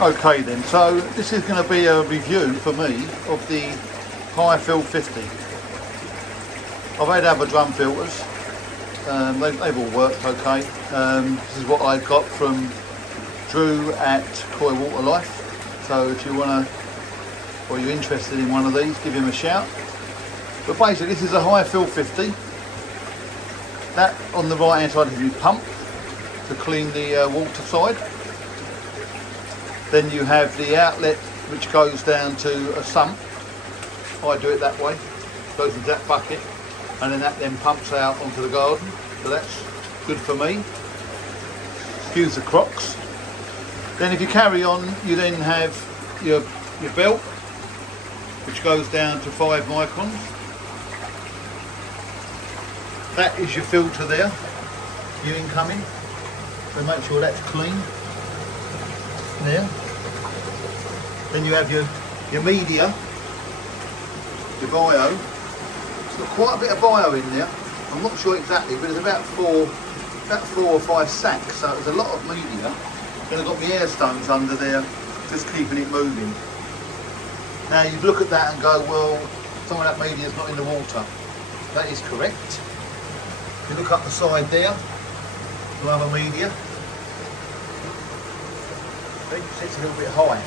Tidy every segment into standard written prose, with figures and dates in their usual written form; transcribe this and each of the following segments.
Okay then, so this is going to be a review for me of the HIGH-fil 50. I've had other drum filters, they've all worked okay. This is what I got from Drew at Koi Waterlife, so if you want to, or you're interested in one of these, give him a shout. But basically this is a HIGH-fil 50. That on the right hand side is your pump to clean the water side. Then you have the outlet which goes down to a sump. I do it that way, goes into that bucket, and then that then pumps out onto the garden. So that's good for me. Excuse the crocs. Then if you carry on, you then have your belt, which goes down to 5 microns. That is your filter there, your incoming. So make sure that's clean. There. Then you have your media, your bio. It's got quite a bit of bio in there. I'm not sure exactly, but it's about four or five sacks. So there's a lot of media. Then I've got my air stones under there, just keeping it moving. Now you look at that and go, well, some of that media is not in the water. That is correct. If you look up the side there, you'll have a media. It's a little bit high.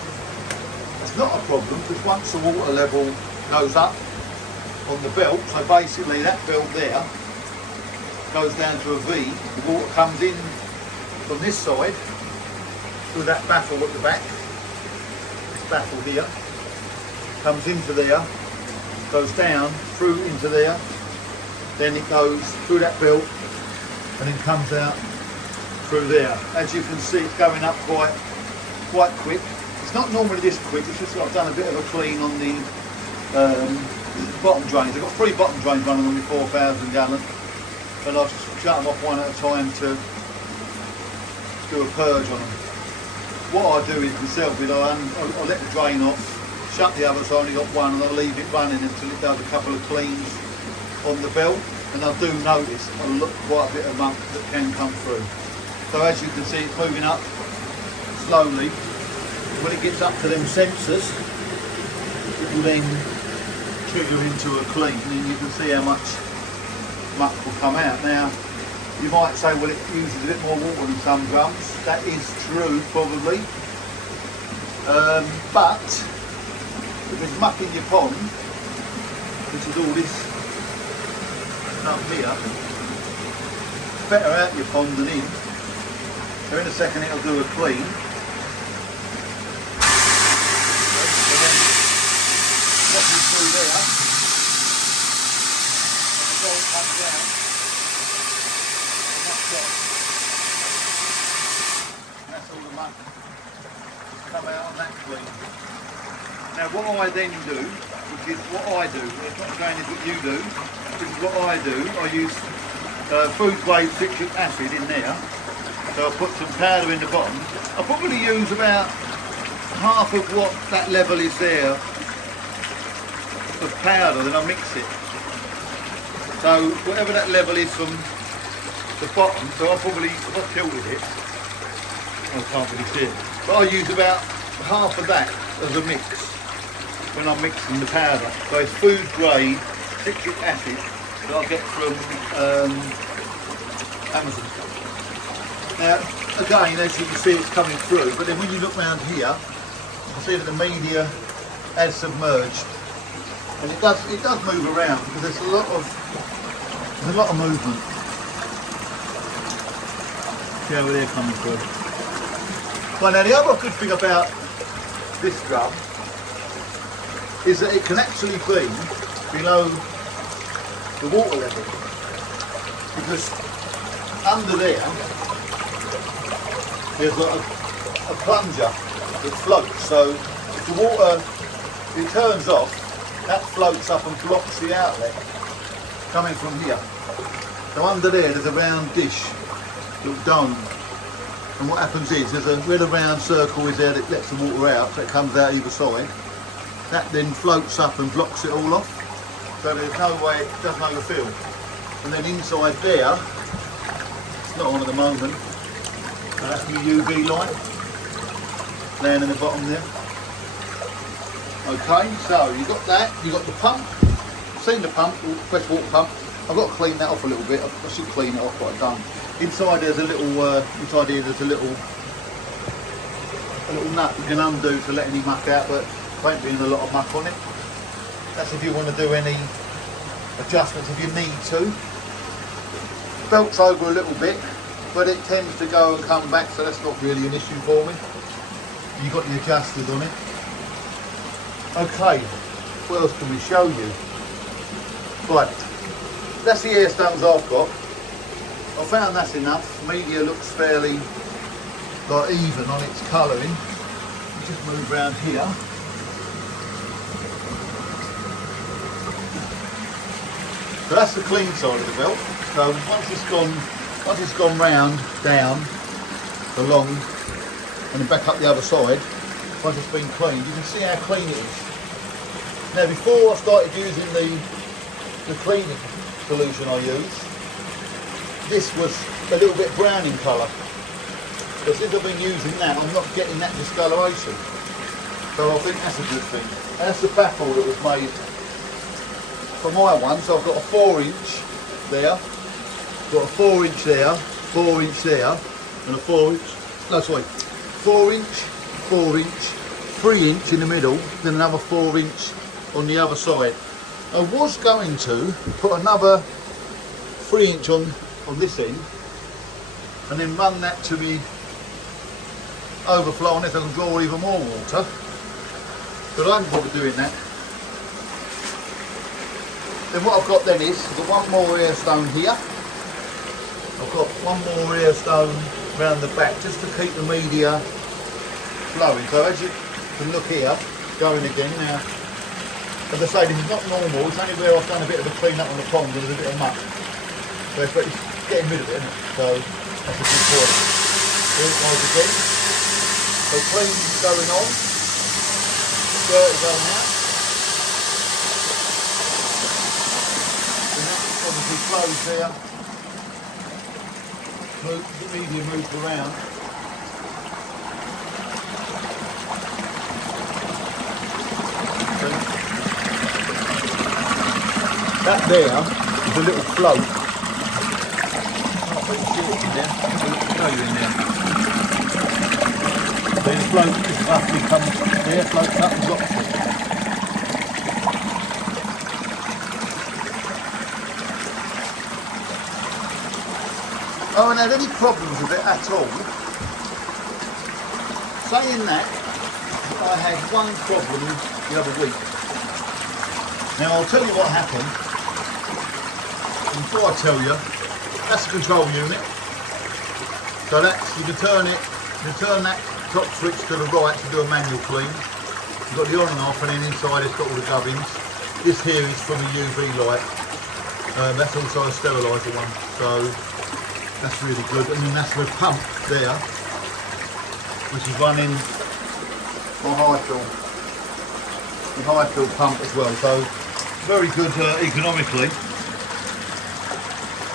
It's not a problem because once the water level goes up on the belt, so basically that belt there goes down to a V, the water comes in from this side through that baffle at the back, this baffle here, comes into there, goes down through into there, then it goes through that belt and then comes out through there. As you can see, it's going up quite quick. It's not normally this quick, it's just I've done a bit of a clean on the bottom drains. I've got 3 bottom drains running on my 4,000 gallon, and I've shut them off one at a time to do a purge on them. What I do is myself, I'll let the drain off, shut the other, so I only got one, and I'll leave it running until it does a couple of cleans on the belt, and I do notice quite a bit of muck that can come through. So as you can see, it's moving up slowly. When it gets up to them sensors, it will then trigger into a clean, and you can see how much muck will come out. Now, you might say, well, it uses a bit more water than some drums. That is true, probably. But if there's muck in your pond, which is all this stuff here, it's better out your pond than in. So in a second it'll do a clean. Through there, and the ball comes down, and that's it. And that's all the muck come out on that clean. Now what I then do, which is what I do, it's not saying it's what you do, this is what I do. I use food grade citric acid in there, so I'll put some powder in the bottom. I'll probably use about half of what that level is there of powder, then I mix it. So whatever that level is from the bottom, so I'll probably, if I tilted it, I can't really see it, but I use about half of that as a mix when I'm mixing the powder. So it's food grade citric acid that I get from Amazon. Now again, as you can see, it's coming through, but then when you look around here, you can see that the media has submerged. And it does move around because there's a lot of movement. See how they're coming through. Well, now the other good thing about this drum is that it can actually be below the water level, because under there's a plunger that floats. So if the water it turns off, that floats up and blocks the outlet coming from here. So under there's a round dish, little dome, and what happens is where the round circle is there that lets the water out, so it comes out either side. That then floats up and blocks it all off, so there's no way it doesn't overfill. And then inside there, it's not on at the moment, so that's my UV light. down in the bottom there. Okay, so you got that, you got the pump. Seen the pump, fresh water pump. I've got to clean that off a little bit. I should clean it off, but I don't. Inside there's a little, inside here there's a little nut you can undo to let any muck out, but there ain't been a lot of muck on it. That's if you want to do any adjustments if you need to. Belt's over a little bit, but it tends to go and come back, so that's not really an issue for me. You've got the adjusters on it. Okay, what else can we show you? Right, that's the air stones I've got. I found that's enough. Media looks fairly like even on its colouring. Just move around here. So that's the clean side of the belt. So once it's gone round, down, along, and then back up the other side, once it's been cleaned, you can see how clean it is. Now before I started using the cleaning solution I used, this was a little bit brown in colour. But since I've been using that, I'm not getting that discoloration. So I think that's a good thing. And that's the baffle that was made for my one. So I've got a 4-inch there, got a 4-inch there, 4-inch there, and a 4-inch, no sorry, 4-inch, 4-inch, 3-inch in the middle, then another 4-inch on the other side. I was going to put another 3-inch on this end and then run that to the overflow on it and draw even more water, but I haven't thought of doing that. Then what I've got then is, I've got one more air stone here, I've got one more air stone round the back just to keep the media flowing. So as you can look here, going again now, as I say, this is not normal, it's only where I've done a bit of a clean up on the pond and there's a bit of muck. So it's getting rid of it, isn't it? So that's a good point. Here it goes again. So clean going on, dirt going out. And that obviously flows there. The media moves around. That there is a little float. I'll put the shorts in there. I'll show you in there. So the float just roughly comes there, floats up and drops it. I haven't had any problems with it at all. Saying that, I had one problem the other week. Now I'll tell you what happened. Before I tell you, that's the control unit. So that's, you can turn that top switch to the right to do a manual clean. You've got the on and off, and then inside it's got all the gubbins. This here is from a UV light. That's also a steriliser one, so that's really good. And then that's the pump there, which is running on HIGH-fil. The HIGH-fil pump as well, so very good economically.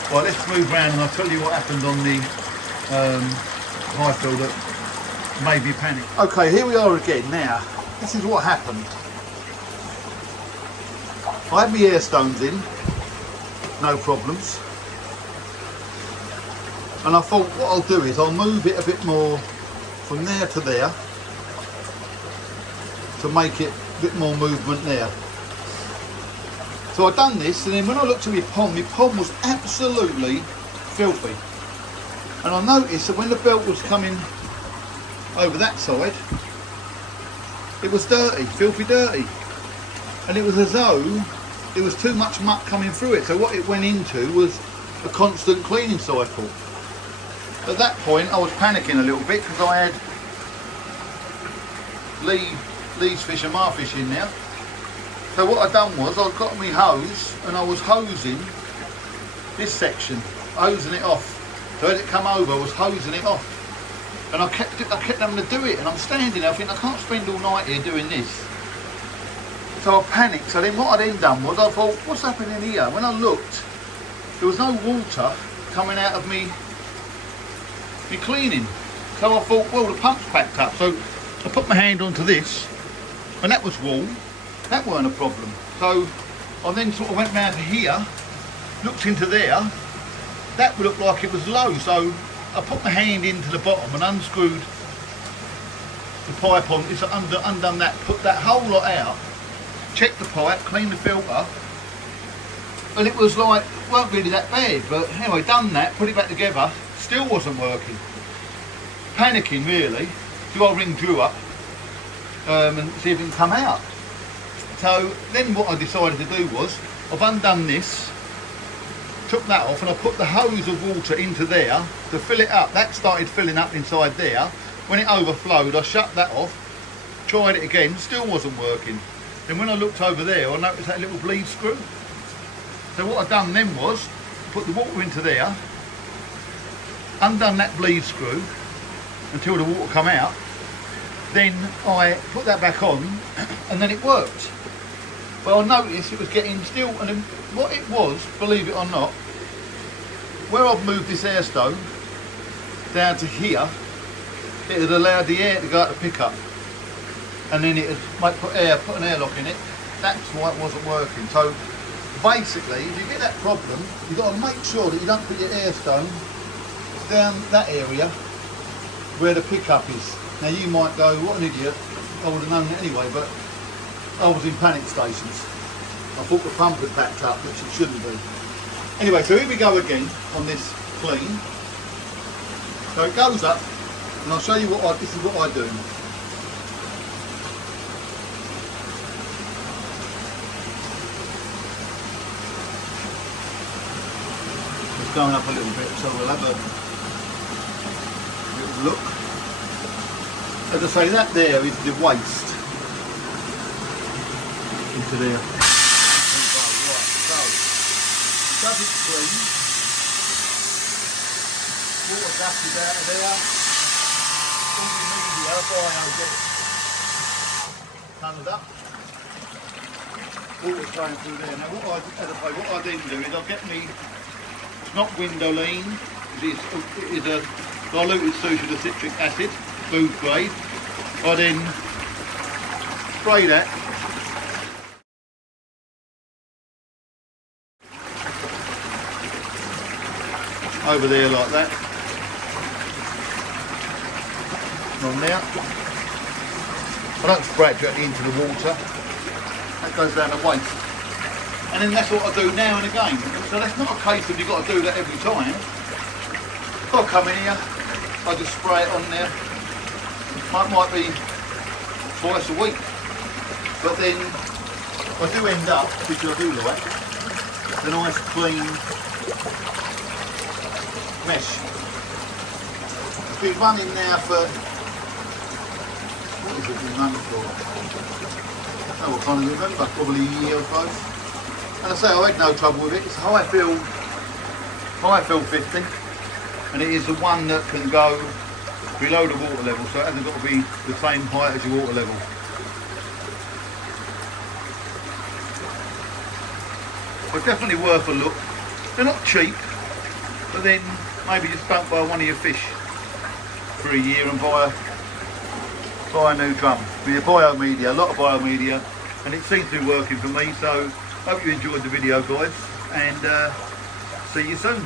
Right, let's move around and I'll tell you what happened on the HIGH-fil that made me panic. Okay, here we are again. Now, this is what happened. I had my air stones in, no problems. And I thought what I'll do is I'll move it a bit more from there to there to make it a bit more movement there. So I've done this, and then when I looked at my pond was absolutely filthy. And I noticed that when the belt was coming over that side, it was dirty, filthy dirty. And it was as though there was too much muck coming through it. So what it went into was a constant cleaning cycle. At that point I was panicking a little bit because I had Lee's fish and my fish in there. So what I'd done was I got my hose and I was hosing this section, hosing it off. So as it come over, I was hosing it off. And I kept having to do it, and I'm standing there thinking I can't spend all night here doing this. So I panicked. So then what I then done was I thought, what's happening here? When I looked, there was no water coming out of me cleaning. So I thought, well, the pump's packed up. So I put my hand onto this, and that was warm. That weren't a problem. So I then sort of went round to here, looked into there. That looked like it was low, so I put my hand into the bottom and unscrewed the pipe on. It's undone that, put that whole lot out, checked the pipe, cleaned the filter, and it was like, it weren't really that bad. But anyway, done that, put it back together, still wasn't working. Panicking really. So I ring Drew up and see if it can come out. So then what I decided to do was, I've undone this, took that off, and I put the hose of water into there to fill it up. That started filling up inside there. When it overflowed, I shut that off, tried it again, still wasn't working. Then when I looked over there, I noticed that little bleed screw. So what I done then was, put the water into there, undone that bleed screw until the water come out. Then I put that back on, and then it worked. But I noticed it was getting still, and then what it was, believe it or not, where I've moved this air stone down to here, it had allowed the air to go out the pickup, and then it had put an airlock in it. That's why it wasn't working. So basically, if you get that problem, you've got to make sure that you don't put your air stone down that area where the pickup is. Now you might go, what an idiot, I would have known it anyway, but I was in panic stations. I thought the pump had backed up, which it shouldn't do. Anyway, so here we go again on this clean. So it goes up, and I'll show you this is what I do. It's going up a little bit, so we'll have a little look. As I say, that there is the waste into there. Right, so does it clean? Water gushes out of there. All the media, bio gets tunnelled up. Water's going through there. Now what I then do is I'll get me, it's not Windoline, it is a diluted solution of citric acid, food grade. I then spray that over there like that, on there. I don't spray it directly into the water, that goes down the waste. And then that's what I do now and again. So that's not a case of you've got to do that every time. I'll come in here, I just spray it on there. Might be twice a week, but then I do end up, which I do like, a nice clean mesh. It's been running now for, what has it been running for? Oh, I can't even remember, probably a year or so. And I say I had no trouble with it. It's a HIGH-fil 50, and it is the one that can go below the water level, so it hasn't got to be the same height as your water level. But definitely worth a look. They're not cheap, but then maybe just don't buy one of your fish for a year and buy a new drum. With your biomedia, a lot of biomedia, and it seems to be working for me, so hope you enjoyed the video guys, and see you soon.